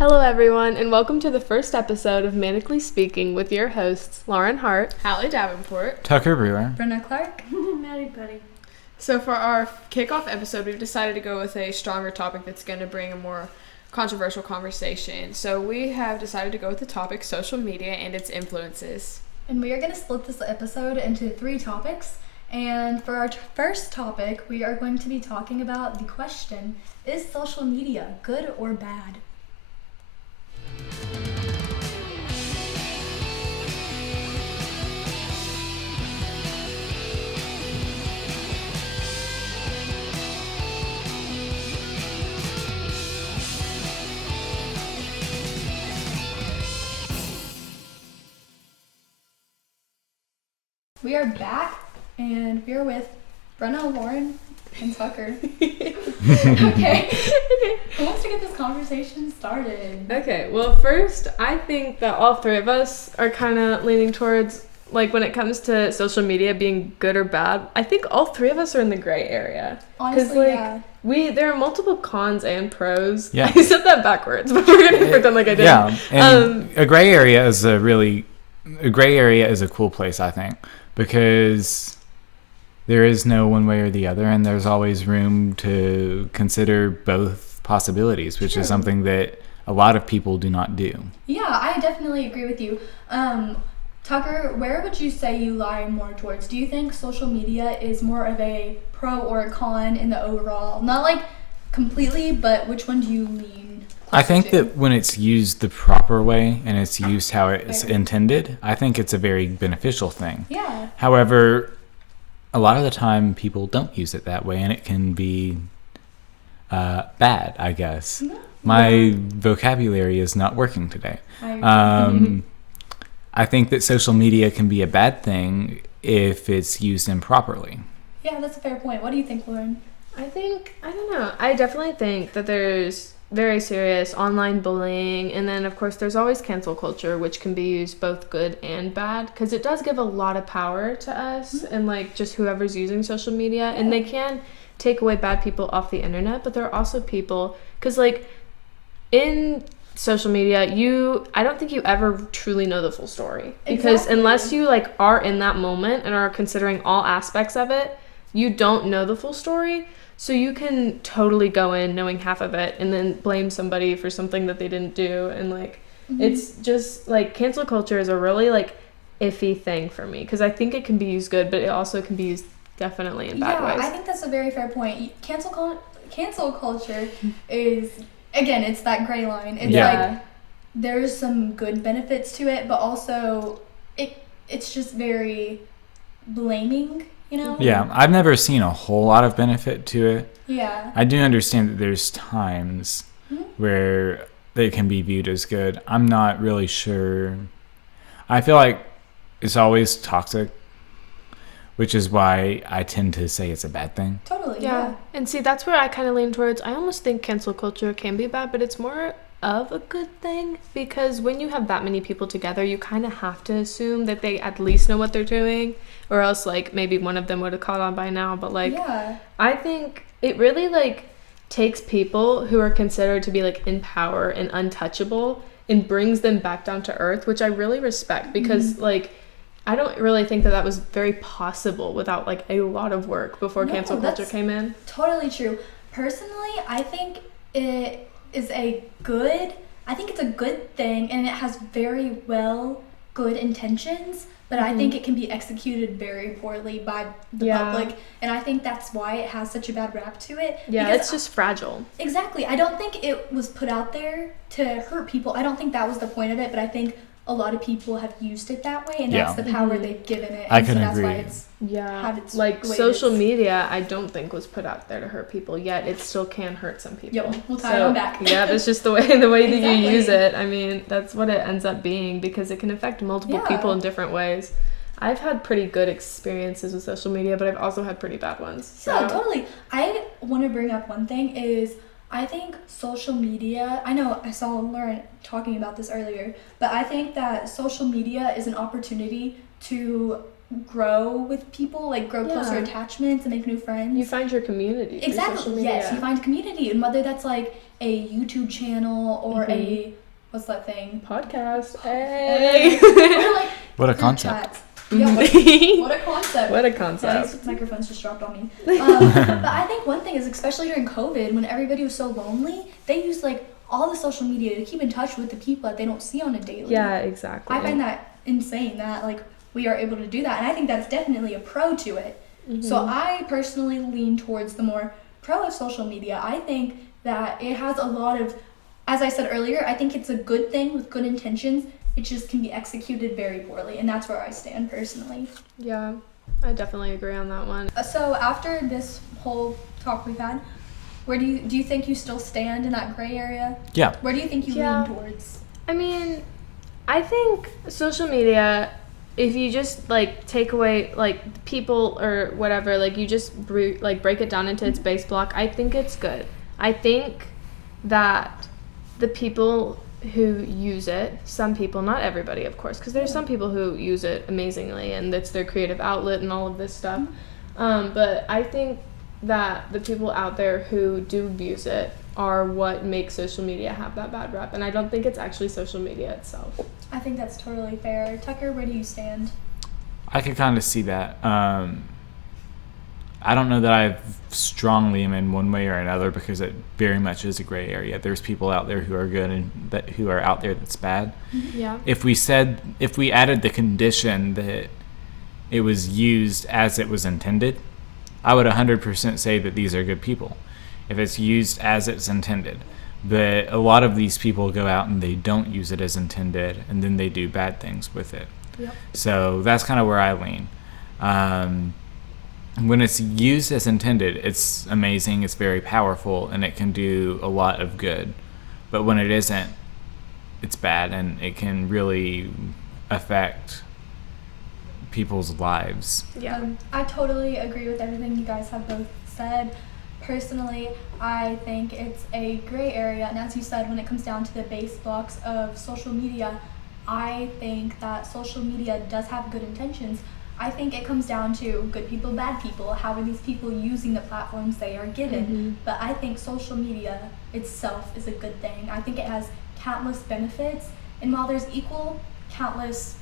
Hello everyone, and welcome to the first episode of Manically Speaking with your hosts, Lauren Hart, Hallie Davenport, Tucker Brewer, Brenna Clark, Maddie Petty. So for our kickoff episode, we've decided to go with a stronger topic that's going to bring a more controversial conversation. So we have decided to go with the topic social media and its influences. and we are going to split this episode into 3 topics. And for our first topic, we are going to be talking about the question, is social media good or bad? We are back, and we're with Brenna, Lauren, and Tucker. Okay. Who wants to get this conversation started? Okay, well first, I think that all 3 of us are kind of leaning towards, like when it comes to social media being good or bad, I think all 3 of us are in the gray area. Honestly, like, there are multiple cons and pros. Yeah. I said that backwards, but we're going to pretend like I didn't. Yeah, and a gray area is a cool place, I think, because there is no one way or the other, and there's always room to consider both possibilities, which is something that a lot of people do not do. Yeah, I definitely agree with you. Tucker, where would you say you lie more towards? Do you think social media is more of a pro or a con in the overall? Not like completely, but which one do you lean? I think that when it's used the proper way and it's used how it's intended, I think it's a very beneficial thing. Yeah. However, a lot of the time people don't use it that way, and it can be bad, I guess. Mm-hmm. My vocabulary is not working today. I think that social media can be a bad thing if it's used improperly. Yeah, that's a fair point. What do you think, Lauren? I don't know. I definitely think that there's very serious online bullying, and then of course there's always cancel culture, which can be used both good and bad, because it does give a lot of power to us and like just whoever's using social media, and they can take away bad people off the internet, but there are also people, because like in social media, I don't think you ever truly know the full story, because unless you like are in that moment and are considering all aspects of it, you don't know the full story. So you can totally go in knowing half of it and then blame somebody for something that they didn't do, and like it's just like cancel culture is a really like iffy thing for me, because I think it can be used good, but it also can be used definitely in bad ways. I think that's a very fair point. Cancel culture is, again, it's that gray line. It's like there's some good benefits to it, but also it's just very blaming, you know? Yeah, I've never seen a whole lot of benefit to it. Yeah. I do understand that there's times where they can be viewed as good. I'm not really sure. I feel like it's always toxic, which is why I tend to say it's a bad thing. Totally, Yeah. And see, that's where I kind of lean towards. I almost think cancel culture can be bad, but it's more of a good thing, because when you have that many people together, you kind of have to assume that they at least know what they're doing, or else like maybe one of them would have caught on by now. But like I think it really like takes people who are considered to be like in power and untouchable and brings them back down to earth, which I really respect, because like I don't really think that was very possible without like a lot of work before cancel culture came in. Totally true. Personally, I think it's a good thing, and it has very good intentions, but I think it can be executed very poorly by the public, and I think that's why it has such a bad rap to it. Yeah, it's just fragile. Exactly. I don't think it was put out there to hurt people. I don't think that was the point of it, but I think a lot of people have used it that way, and that's the power they've given it. I can that's agree. Why it's like social media, I don't think was put out there to hurt people, yet it still can hurt some people. Yep, we'll tie it on back. Yeah, it's just the way that you use it. I mean, that's what it ends up being, because it can affect multiple people in different ways. I've had pretty good experiences with social media, but I've also had pretty bad ones. So. Yeah, totally. I want to bring up one thing is, I think social media, I know I saw Lauren talking about this earlier, but I think that social media is an opportunity to grow with people, like grow closer attachments and make new friends. You find your community. Exactly. Yes, you find community, and whether that's like a YouTube channel or a what's that thing? Podcast. Hey. Or like What a group concept. chats. Yeah, what a concept. What a Yeah, concept. these microphones just dropped on me. But I think one thing is, especially during COVID, when everybody was so lonely, they used like all the social media to keep in touch with the people that they don't see on a daily. Yeah, exactly. I find that insane that like we are able to do that, and I think that's definitely a pro to it. So I personally lean towards the more pro of social media. I think that it has a lot of, as I said earlier, I think it's a good thing with good intentions. It just can be executed very poorly, and that's where I stand personally. Yeah, I definitely agree on that one. So after this whole talk we've had, where do you think you still stand in that gray area? Yeah. Where do you think you Yeah. lean towards? I mean, I think social media, if you just like take away like people or whatever, like you just break it down into its base block, I think it's good. I think that the people who use it, some people, not everybody of course, because there's some people who use it amazingly and it's their creative outlet and all of this stuff, but I think that the people out there who do abuse it are what makes social media have that bad rep, and I don't think it's actually social media itself. I think that's totally fair. Tucker, where do you stand? I could kind of see that. I don't know that I strongly am in one way or another because it very much is a gray area. There's people out there who are good and who are out there that's bad. Yeah. If we added the condition that it was used as it was intended, I would 100% say that these are good people. If it's used as it's intended. But a lot of these people go out and they don't use it as intended, and then they do bad things with it. Yep. So that's kind of where I lean. When it's used as intended, it's amazing, it's very powerful, and it can do a lot of good. But when it isn't, it's bad, and it can really affect people's lives. Yeah. I totally agree with everything you guys have both said. Personally, I think it's a gray area, and as you said, when it comes down to the base blocks of social media, I think that social media does have good intentions. I think it comes down to good people, bad people. How are these people using the platforms they are given? But I think social media itself is a good thing. I think it has countless benefits, and while there's countless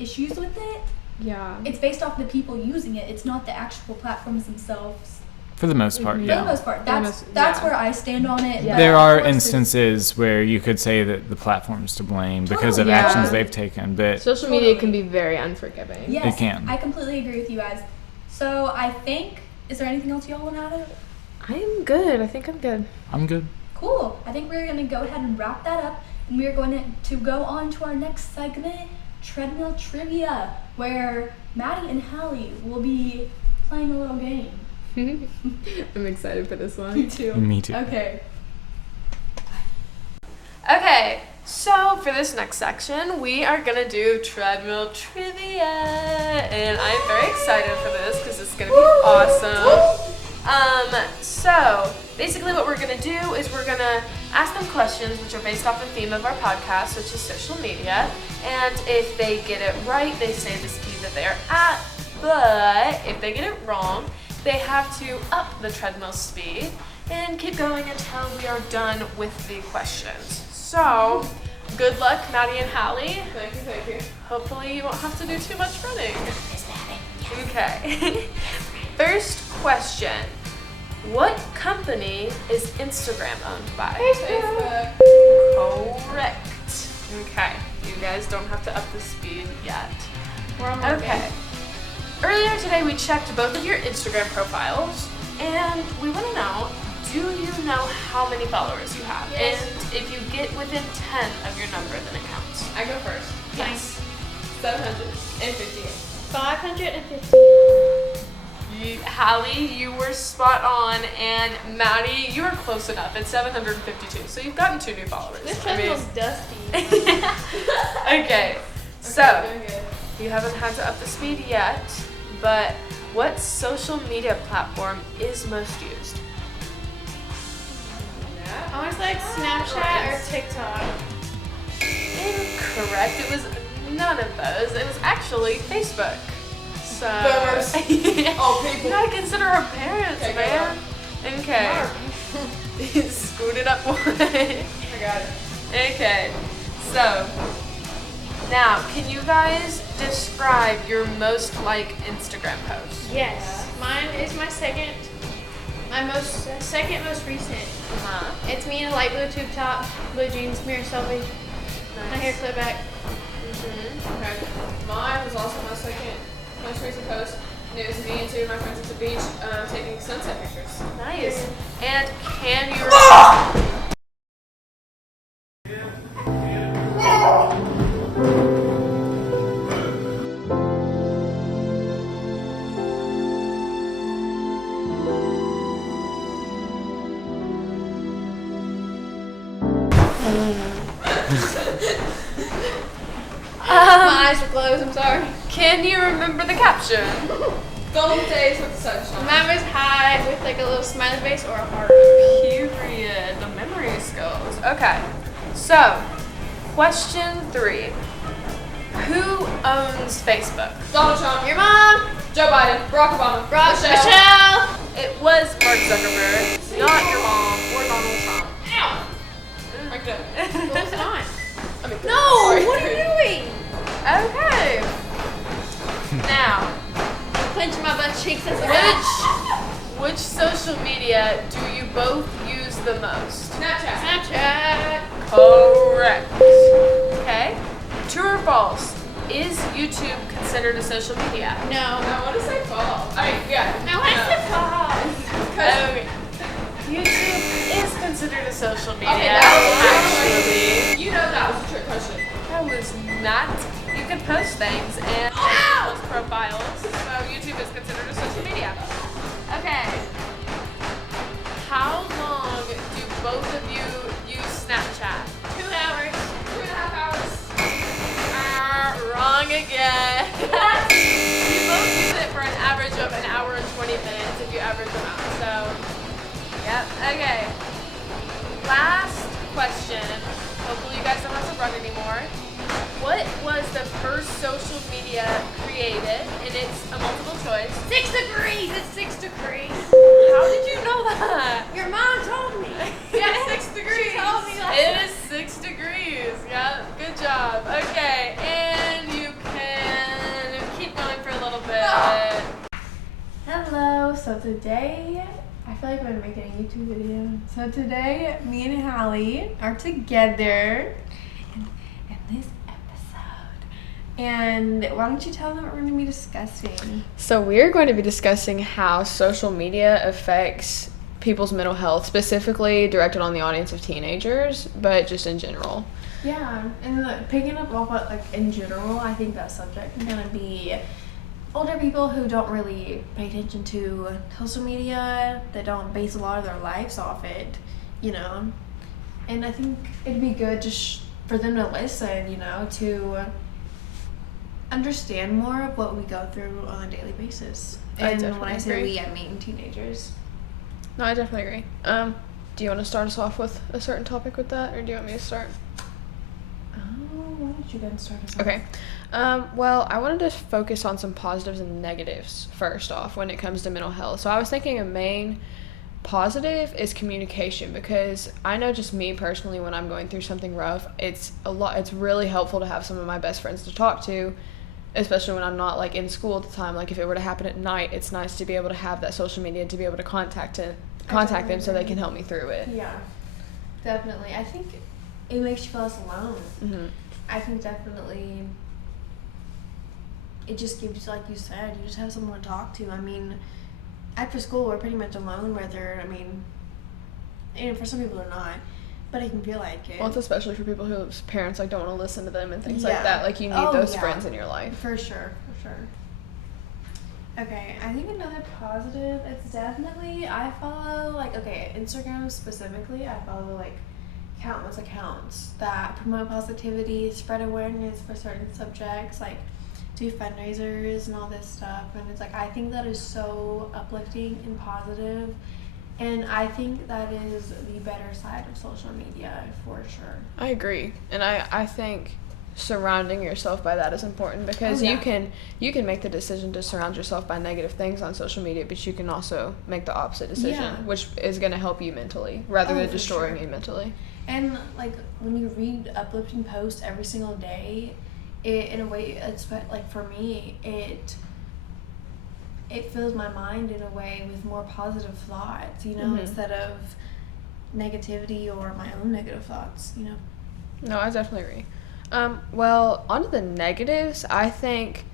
issues with it, Yeah. it's based off the people using it. It's not the actual platforms themselves. For the most part, Mhm. For yeah. the most part, For the that's most- that's yeah. where I stand on it. Yeah. but There of are course there's- instances where you could say that the platform's to blame because of Totally. actions Yeah. they've taken, but Social media Totally. can be very unforgiving. Yes, It can. I completely agree with you guys. So I think, is there anything else y'all want to add? I'm good. I think I'm good. I'm good. Cool. I think we're going to go ahead and wrap that up, and we're going to go on to our next segment, Treadmill Trivia, where Maddie and Hallie will be playing a little game. I'm excited for this Me one. too. Me too. Okay. Okay, so for this next section, we are gonna do treadmill trivia, and I'm very excited for this because it's gonna be awesome. So basically, what we're gonna do is we're gonna ask them questions which are based off the theme of our podcast, which is social media, and if they get it right, they say the speed that they are at. But if they get it wrong, they have to up the treadmill speed and keep going until we are done with the questions. So, good luck, Maddie and Hallie. Thank you. Hopefully you won't have to do too much running. Okay. First question. What company is Instagram owned by? Facebook. Correct. Okay. You guys don't have to up the speed yet. We're on Okay. Earlier today we checked both of your Instagram profiles and we want to know, do you know how many followers you have? Yes. And if you get within 10 of your number, then it counts. I go first. Yes. 758. 550. Hallie, you were spot on, and Maddie, you were close enough. It's 752, so you've gotten 2 new followers. This I mean- treadmill's dusty. Okay, so you haven't had to up the speed yet, but what social media platform is most used? I want to say like Snapchat or TikTok. Incorrect. It was none of those. It was actually Facebook. So. Boomers. Yeah. Oh, people. You gotta consider our parents, Okay, go man. Okay. Scoot it up one. I got it. Okay. So, now, can you guys describe your most liked Instagram post? Yes. Mine is my second most recent. Uh-huh. It's me in a light blue tube top, blue jeans, mirror selfie, my hair clip back. Okay. Mine was also my second most recent post. And it was me and two of my friends at the beach taking sunset pictures. Nice. And can you My eyes were closed, I'm sorry. Can you remember the caption? Golden days with the sunshine. Mine was high with like a little smiley face or a heart. Period. The memory skills. Okay. So, question 3. Who owns Facebook? Donald Trump. Your mom, Joe Biden. Barack Obama. Michelle. It was Mark Zuckerberg, not your mom or Donald Trump. Ow. Break it up. What was it on? I mean, No, sorry. what are you doing? Okay. Now, Clenching my butt cheeks as a which social media do you both use the most? Snapchat. Correct. Okay. True or false? Is YouTube considered a social media? No. I want to say false. I mean, yeah. No, I said false. Okay. YouTube is considered a social media. Okay, that actually. You know that was a trick question. That was not. You can post things and post profiles. So YouTube is considered a social media. Okay. How long do both of you use Snapchat? 2 hours. 2.5 hours. Wrong again. You both use it for an average of an hour and 20 minutes if you average them out. So, yep. Okay. Last question. Hopefully you guys don't have to run anymore. What was the first social media created? And it's a multiple choice. 6 degrees. It's 6 degrees. How did you know that? Your mom told me. Yeah, 6 degrees. She told me last It is 6 degrees. Yeah, good job. Okay, and you can keep going for a little bit. Hello, so today, I feel like I'm making a YouTube video. So today, me and Hallie are together in this episode. And why don't you tell them what we're going to be discussing? So we're going to be discussing how social media affects people's mental health, specifically directed on the audience of teenagers, but just in general. Yeah, and picking up off of, like, in general, I think that subject is going to be older people who don't really pay attention to social media, that don't base a lot of their lives off it, you know. And I think it'd be good just for them to listen, you know, to understand more of what we go through on a daily basis. I And definitely when I say agree. we, I mean teenagers. No, I definitely agree. Do you want to start us off with a certain topic with that, or do you want me to start? Oh, why don't you go and start us off? Okay. Well, I wanted to focus on some positives and negatives first off when it comes to mental health. So I was thinking a main positive is communication, because I know just me personally, when I'm going through something rough, it's really helpful to have some of my best friends to talk to, especially when I'm not like in school at the time. Like if it were to happen at night, it's nice to be able to have that social media to be able to contact them so they can help me through it. Yeah, definitely. I think it makes you feel less alone. Mm-hmm. I think definitely it just gives, like you said, you just have someone to talk to. I mean, after school, we're pretty much alone, and for some people they're not, but it can feel like it. Well, it's especially for people whose parents like don't want to listen to them and things like Yeah. that. Like you need Oh, those yeah. friends in your life. For sure. Okay, I think another positive, it's definitely, I follow, Instagram specifically, I follow, countless accounts that promote positivity, spread awareness for certain subjects, do fundraisers and all this stuff, and it's I think that is so uplifting and positive, and I think that is the better side of social media, for sure. I agree. And I think surrounding yourself by that is important, because Oh, yeah. you can make the decision to surround yourself by negative things on social media, but you can also make the opposite decision, Yeah. which is going to help you mentally rather Oh, than for destroying sure. you mentally. And like when you read uplifting posts every single day, it in a way, it's like for me, it fills my mind in a way with more positive thoughts, you know, Mhm. instead of negativity or my own negative thoughts, you know. No, I definitely agree. Well, on to the negatives. I think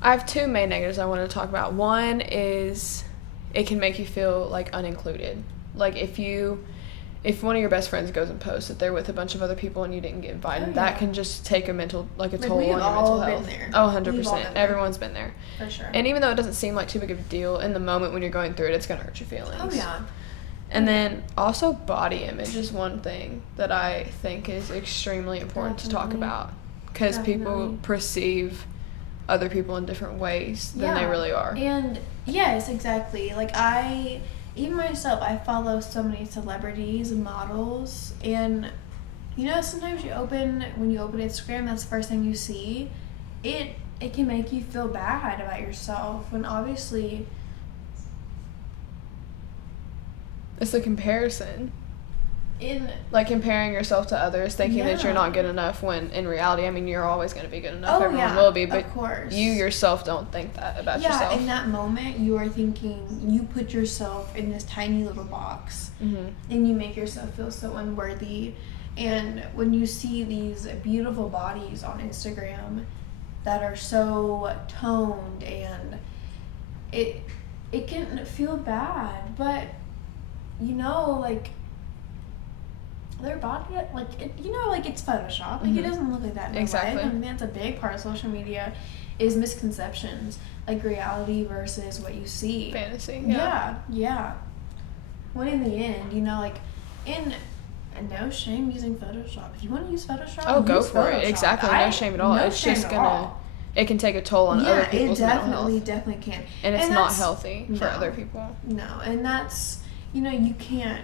I have two main negatives I want to talk about. One is it can make you feel like unincluded. Like if one of your best friends goes and posts that they're with a bunch of other people and you didn't get invited, Oh, that yeah. can just take a Like, toll on we've your mental all been health. there. Oh, We've all 100%. been there. Everyone's been there. For sure. And even though it doesn't seem like too big of a deal, in the moment when you're going through it, it's going to hurt your feelings. Oh yeah. And then also body image is one thing that I think is extremely important to talk Definitely. about, because people Definitely. perceive other people in different ways than they Yeah. really are. And yes, exactly. Like even myself, I follow so many celebrities and models, and you know, sometimes when you open Instagram, that's the first thing you see. It can make you feel bad about yourself when obviously It's the comparison. in Like comparing yourself to others, thinking that you're Yeah. not good enough, when in reality, I mean, you're always going to be good enough. Oh, Everyone yeah, will be, but of course. you yourself don't think that about yourself. in that moment you are thinking, you put yourself in this tiny little box Mm-hmm. and you make yourself feel so unworthy. And when you see these beautiful bodies on Instagram that are so toned, and it can feel bad, but you know, like their body, like it, you know, like it's Photoshop. Like it Mhm. doesn't look like that in real Exactly. life. I mean, that's a big part of social media, is misconceptions, like reality versus what you see. Fantasy. Yeah. When in the end, you know, like, and no shame using Photoshop. If you want to use Photoshop, Oh, go use for it. Photoshop. Exactly. No shame at all. No It's shame just at gonna. all. It can take a toll on other people's mental health, Definitely can. and it's And not that's- healthy for no. other people. No, and that's, you know, you can't,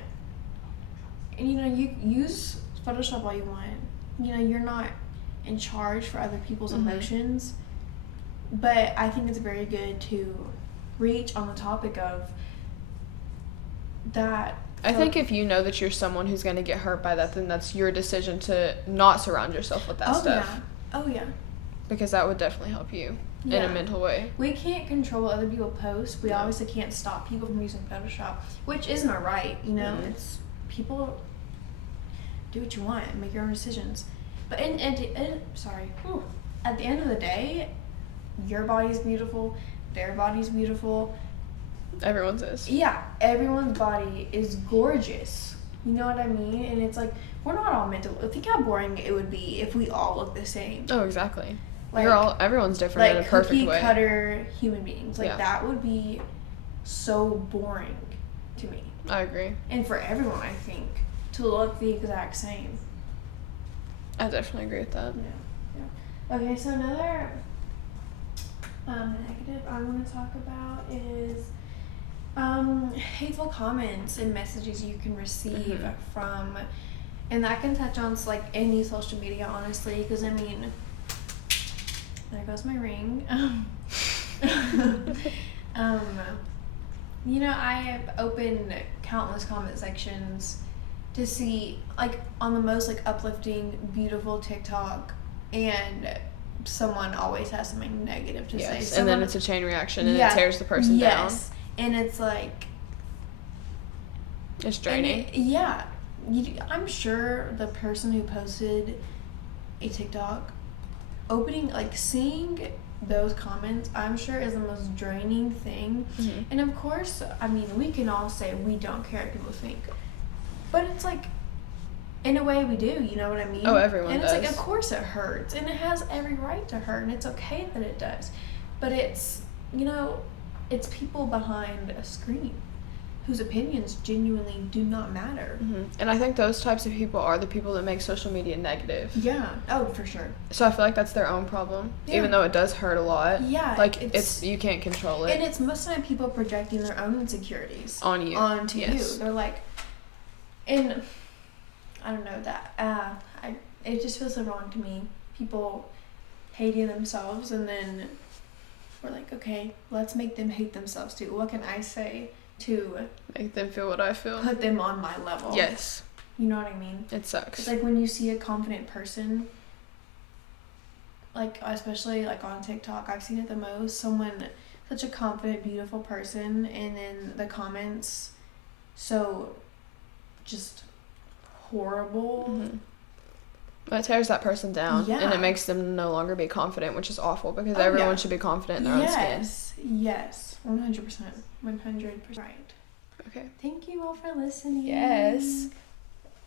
and you know, you use Photoshop all you want. You know, you're not in charge for other people's Mhm. emotions, but I think it's very good to reach on the topic of that. I think if you know that you're someone who's going to get hurt by that, then that's your decision to not surround yourself with that stuff. Oh yeah. Because that would definitely help you in Yeah. a mental way. We can't control what other people post. We No. obviously can't stop people from using Photoshop, which isn't a right, you know. Mhm. It's people do what you want, make your own decisions. But at the end of the day, your body's beautiful, their body's beautiful. Everyone's is. Yeah, everyone's body is gorgeous. You know what I mean? And it's like, we're not all meant to. Think how boring it would be if we all looked the same. Oh, exactly. Like, Everyone's different in a like perfect cookie way. cutter human beings. Like Yeah. that would be so boring to me, I agree. and for everyone, I think, to look the exact same. I definitely agree with that. Yeah. Okay, so another negative I want to talk about is hateful comments and messages you can receive Mhm. from, and that can touch on like any social media, honestly, because I mean, there goes my ring. You know, I have opened countless comment sections to see, like, on the most like uplifting, beautiful TikTok, and someone always has something negative to say. Yes, and then it's a chain reaction, and Yeah, it tears the person down. Yes, and it's like, It's draining. I'm sure the person who posted a TikTok seeing those comments, I'm sure, is the most draining thing. Mhm. And of course, I mean, we can all say we don't care what people think, but it's like, in a way we do, you know what I mean? Oh, everyone And it's does. like, of course it hurts, and it has every right to hurt, and it's okay that it does. But it's, you know, it's people behind a screen whose opinions genuinely do not matter. Mhm. And I think those types of people are the people that make social media negative. Yeah. Oh, for sure. So I feel like that's their own problem, Yeah. even though it does hurt a lot. Yeah. Like it's you can't control it And it's most of the time people projecting their own insecurities on you. onto Yes. you. They're like, and I don't know that. It just feels so wrong to me people hating themselves, and then we're like, okay, let's make them hate themselves too. What can I say to Make them feel what I feel. put them on my level? Yes. You know what I mean? It sucks. It's like when you see a confident person, like especially like on TikTok, I've seen it the most. Someone, such a confident, beautiful person, and then the comments so just horrible. Mm-hmm. It tears that person down, and Yeah. it makes them no longer be confident, which is awful because Oh, everyone yeah. should be confident in their own skin. Yes, 100%, 100%. Right. Okay. Thank you all for listening. Yes.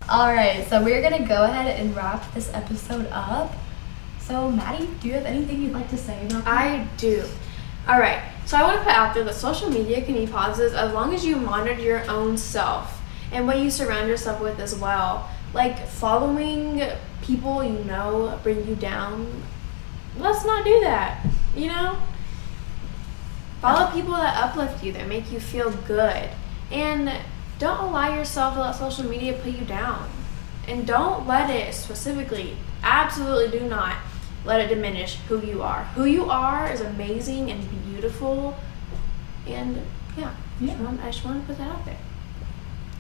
All right, so we're gonna go ahead and wrap this episode up. So, Maddie, do you have anything you'd like to say about that? I do. All right. So I want to put out there that social media can be positive as long as you monitor your own self and what you surround yourself with as well. Like following people you know bring you down. Let's not do that. You know? Follow people that uplift you, that make you feel good. And don't allow yourself to let social media put you down. And don't let it specifically, absolutely do not let it diminish who you are. Who you are is amazing and beautiful. And yeah. I just want to put that out there.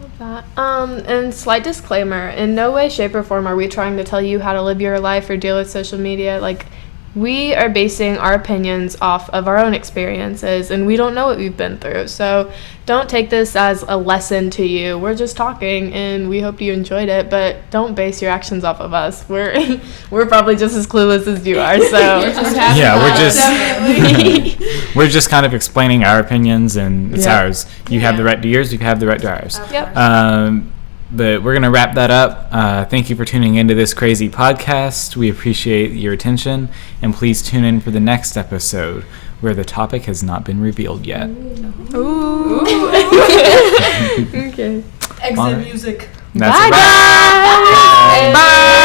Love that. And slight disclaimer, in no way, shape, or form are we trying to tell you how to live your life or deal with social media. Like, we are basing our opinions off of our own experiences, and we don't know what we've been through. So don't take this as a lesson to you. We're just talking, and we hope you enjoyed it, but don't base your actions off of us. We're probably just as clueless as you are. So we're just kind of explaining our opinions, and it's Yeah. ours. You have the right to yours. You have the right to ours. Of Yep. course. But we're going to wrap that up. Thank you for tuning into this crazy podcast. We appreciate your attention. And please tune in for the next episode where the topic has not been revealed yet. Ooh. Okay. Exit Alright. music. That's Bye, a wrap. guys. Bye.